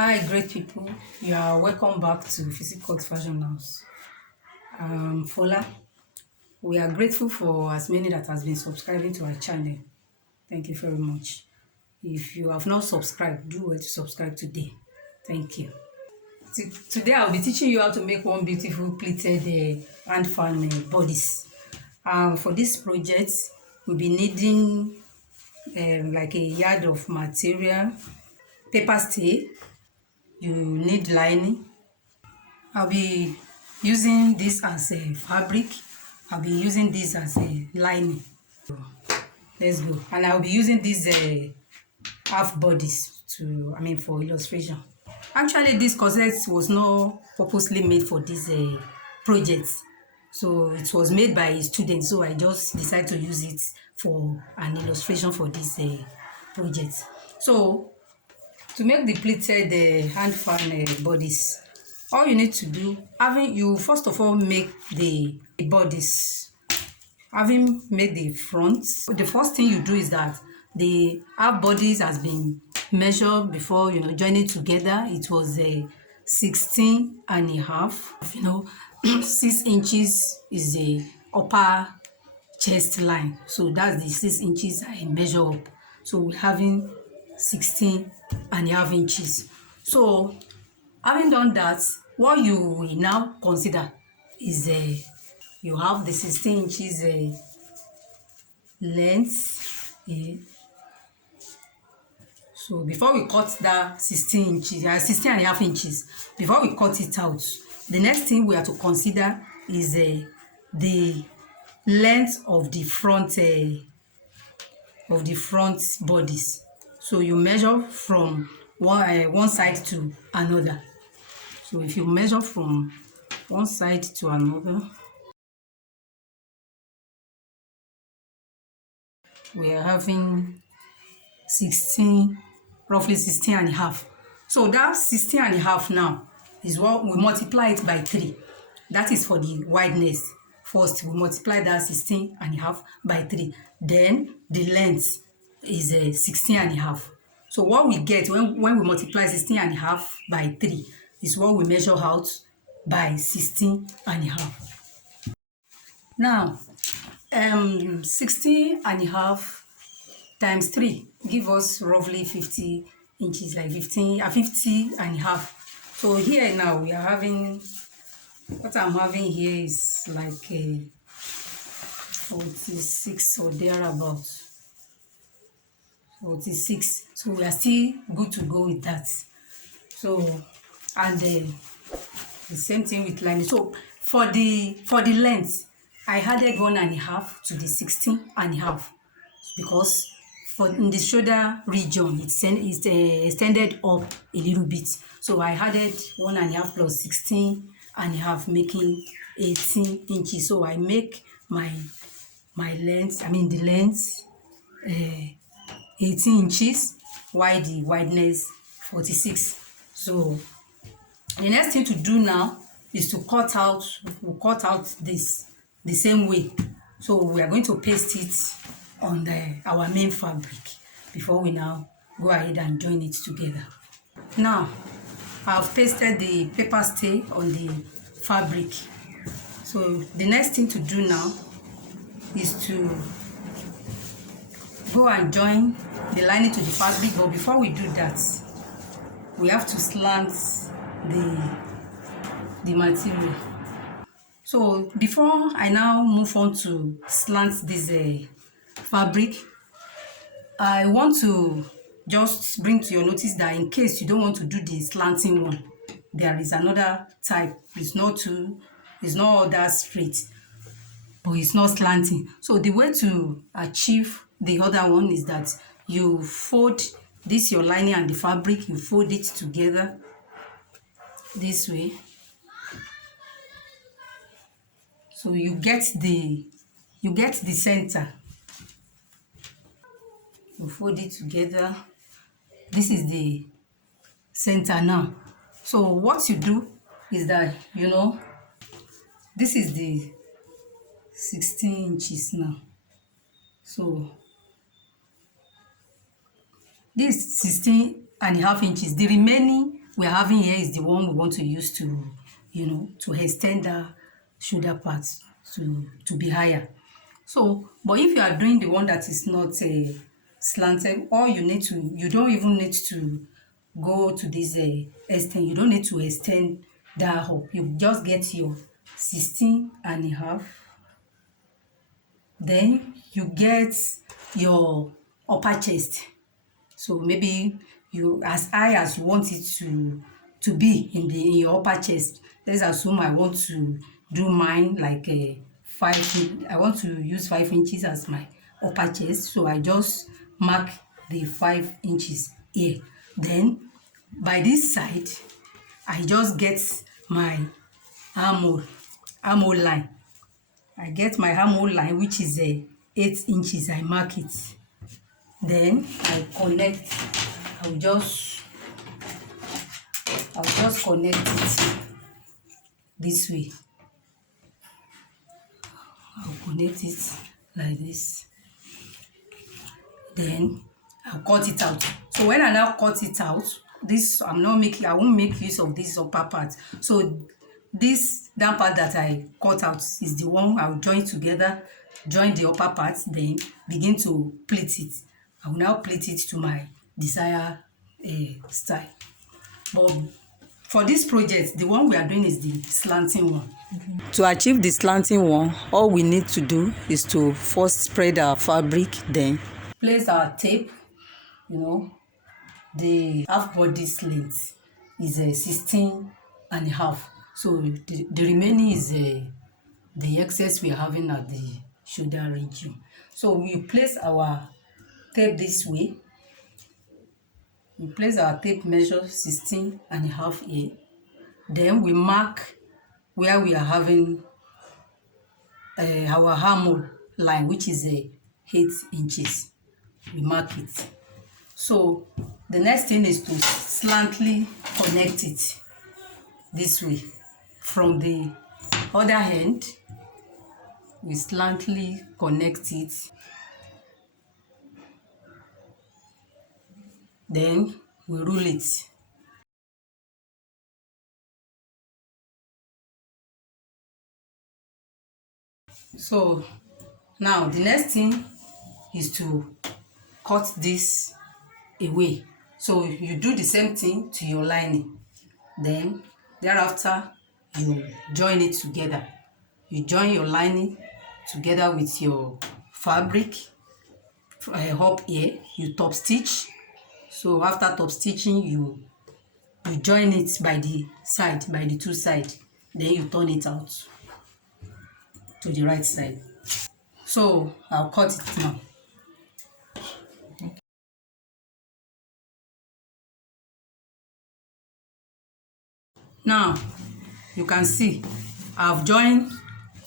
Hi, great people. You are welcome back to Physique Fashion House. Fola, we are grateful for as many that has been subscribing to our channel. Thank you very much. If you have not subscribed, do well to subscribe today. Thank you. Today I'll be teaching you how to make one beautiful pleated hand fan bodice. For this project, we'll be needing like a yard of material, paper stay. You need lining. I'll be using this as a fabric. I'll be using this as a lining. Let's go. And I'll be using this half bodice for illustration. Actually, this corset was not purposely made for this project. So it was made by a student. So I just decided to use it for an illustration for this project. So to make the pleated hand fan bodice, all you need to do, you first of all make the bodice. Having made the front, the first thing you do is that the half bodice has been measured before joining together. It was 16 and a half. 6 inches is the upper chest line, so that's the 6 inches I measure up. So we're having 16 and a half inches. So having done that, what you will now consider is you have the 16 inches length. So before we cut that 16 inches, 16 and a half inches, before we cut it out, the next thing we have to consider is the length of the front bodice. So you measure from one side to another. So if you measure from one side to another, we are having roughly 16 and a half. So that 16 and a half now is what we multiply it by 3. That is for the wideness. First, we multiply that 16 and a half by 3. Then the length is 16 and a half. So what we get when we multiply 16 and a half by 3 is what we measure out by 16 and a half. Now, 16 and a half times 3 give us roughly 50 inches, like 50 and a half. So here now we are having, what I'm having here is like 46 or thereabouts. 46. So we are still good to go with that. So, and the same thing with lining. So for the length, I added 1.5 to the 16 and a half, because in the shoulder region it's extended up a little bit. So I added 1.5 plus 16 and a half, making 18 inches. So I make my length, the length 18 inches, while the wideness 46. So the next thing to do now is to cut out this the same way. So we are going to paste it on our main fabric before we now go ahead and join it together. Now I've pasted the paper stay on the fabric. So the next thing to do now is to go and join the lining to the fabric. But before we do that, we have to slant the material. So before I now move on to slant this fabric, I want to just bring to your notice that in case you don't want to do the slanting one, there is another type. It's not all that straight, but it's not slanting. So the way to achieve the other one is that you fold this, your lining and the fabric, you fold it together this way. So you get the center. You fold it together. This is the center now. So what you do is that, this is the 16 inches now. So this 16 and a half inches, the remaining we are having here is the one we want to use to, to extend the shoulder part to be higher. So, but if you are doing the one that is not slanted, all you don't even need to go to this extent. You don't need to extend that up. You just get your 16.5. Then you get your upper chest. So maybe you as high as you want it to be in your upper chest. Let's assume I want to do mine like a 5. I want to use 5 inches as my upper chest. So I just mark the 5 inches here. Then by this side, I just get my armhole line. I get my armhole line, which is 8 inches. I mark it. Then I connect. I'll just connect it this way. I'll connect it like this. Then I'll cut it out. So when I now cut it out, I won't make use of this upper part. So this down part that I cut out is the one I'll join together, join the upper part, then begin to pleat it. I will now pleat it to my desired style. But for this project, the one we are doing is the slanting one. To achieve the slanting one, all we need to do is to first spread our fabric, then place our tape. The half bodice length is 16.5. So the remaining is the excess we are having at the shoulder region. So we place our tape this way. We place our tape measure 16.5 here. Then we mark where we are having our armhole line, which is 8 inches. We mark it. So the next thing is to slantly connect it this way. From the other end, we slantly connect it. Then we roll it. So now the next thing is to cut this away. So you do the same thing to your lining. Then thereafter you join it together. You join your lining together with your fabric up here. You top stitch. So after top stitching, you join it by the two sides. Then you turn it out to the right side. So I'll cut it now. Now you can see I've joined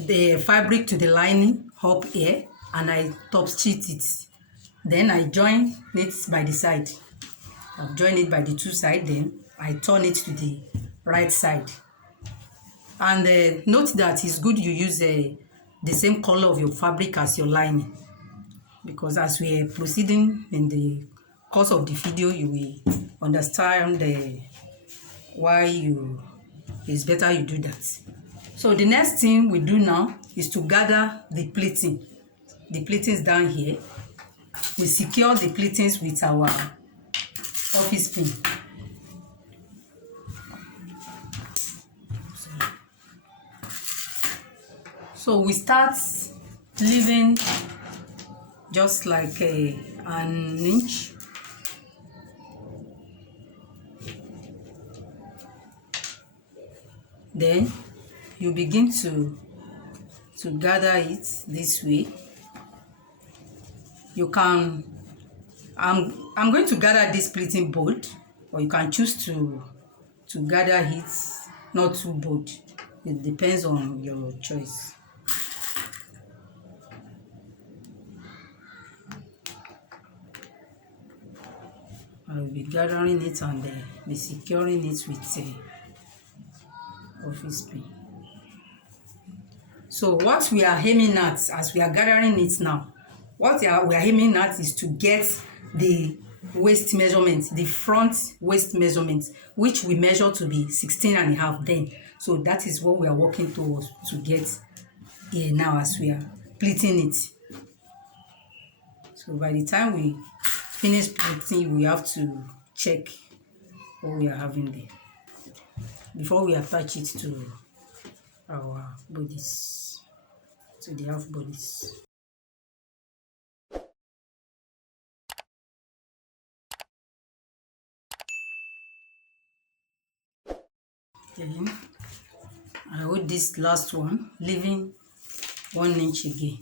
the fabric to the lining up here, and I top stitch it. Then I join it by the side. I've joined it by the two sides. Then I turn it to the right side. And note that it's good you use the same color of your fabric as your lining, because as we are proceeding in the course of the video, you will understand why it's better you do that. So the next thing we do now is to gather the pleating. The pleatings down here. We secure the pleatings with our office pin. So we start leaving just like an inch. Then you begin to gather it this way. You can, I'm going to gather this pleating bold, or you can choose to gather it not too bold. It depends on your choice. I will be gathering it and be securing it with office pin. So what we are aiming at as we are gathering it now, what we are aiming at is to get the waist measurement, the front waist measurement, which we measure to be 16.5 then. So that is what we are working towards to get here now as we are pleating it. So by the time we finish pleating, we have to check what we are having there before we attach it to our bodice, to the half bodice. Then I hold this last one, leaving 1 inch again.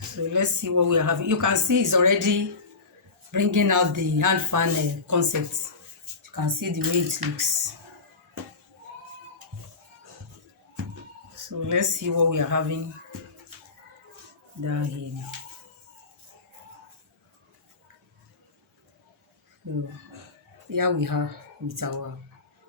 So let's see what we are having. You can see it's already bringing out the hand fan concept. You can see the way it looks. So let's see what we are having down here now. So here we have with our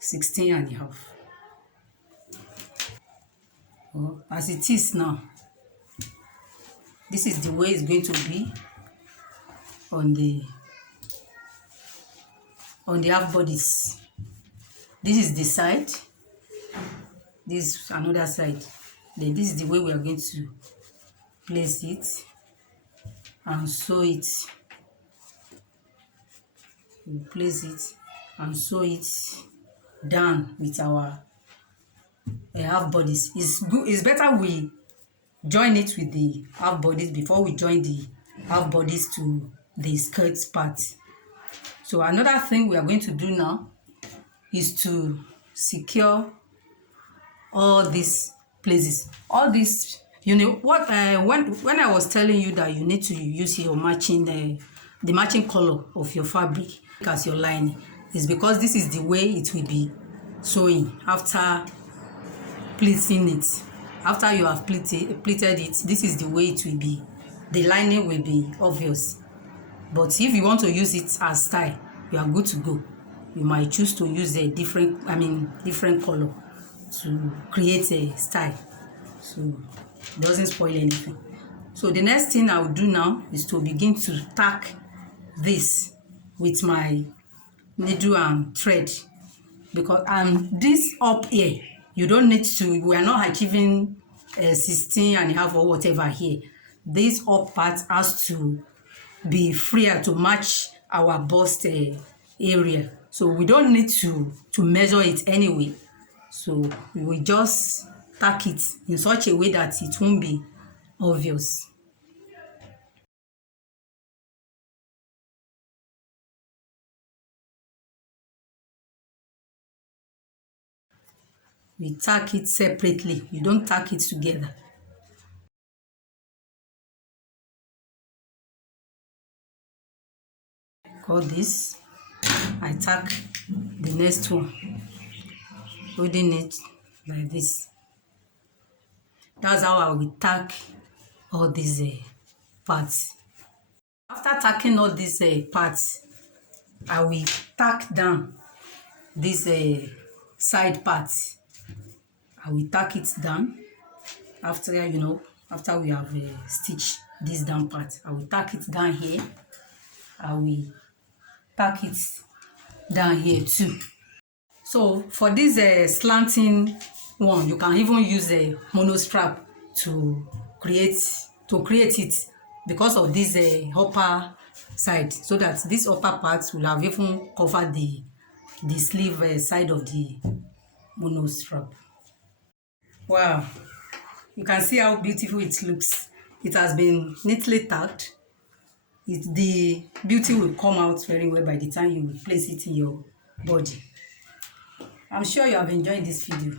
16.5. Well, as it is now, this is the way it's going to be on the half bodice. This is the side, this is another side. Then this is the way we are going to place it and sew it. We place it and sew it down with our half bodice. It's good. It's better we join it with the half bodice before we join the half bodice to the skirt part. So another thing we are going to do now is to secure all these places. All this, you know what, when I was telling you that you need to use your matching the matching color of your fabric as your lining, is because this is the way it will be sewing after pleating it. After you have pleated it, this is the way it will be. The lining will be obvious. But if you want to use it as style, you are good to go. You might choose to use a different color to create a style, so it doesn't spoil anything. So the next thing I will do now is to begin to tack this with my needle and thread, because this up here, you don't need to, we are not achieving 16.5 or whatever here. This up part has to be freer to match our bust area, so we don't need to measure it anyway. So we will just tack it in such a way that it won't be obvious. We tack it separately. You don't tack it together. Got this. I tack the next one, holding it like this. That's how I will tack all these parts. After tacking all these parts, I will tack down this side parts. I will tack it down after, after we have stitched this down part. I will tack it down here. I will tack it down here too. So for this slanting one, you can even use a monostrap to create it, because of this upper side, so that this upper part will have even covered the sleeve side of the monostrap. Wow, you can see how beautiful it looks. It has been neatly tacked. The beauty will come out very well by the time you place it in your body. I'm sure you have enjoyed this video.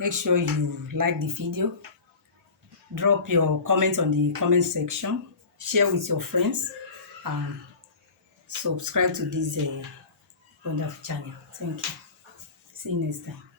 Make sure you like the video. Drop your comments on the comment section. Share with your friends. And subscribe to this wonderful channel. Thank you. See you next time.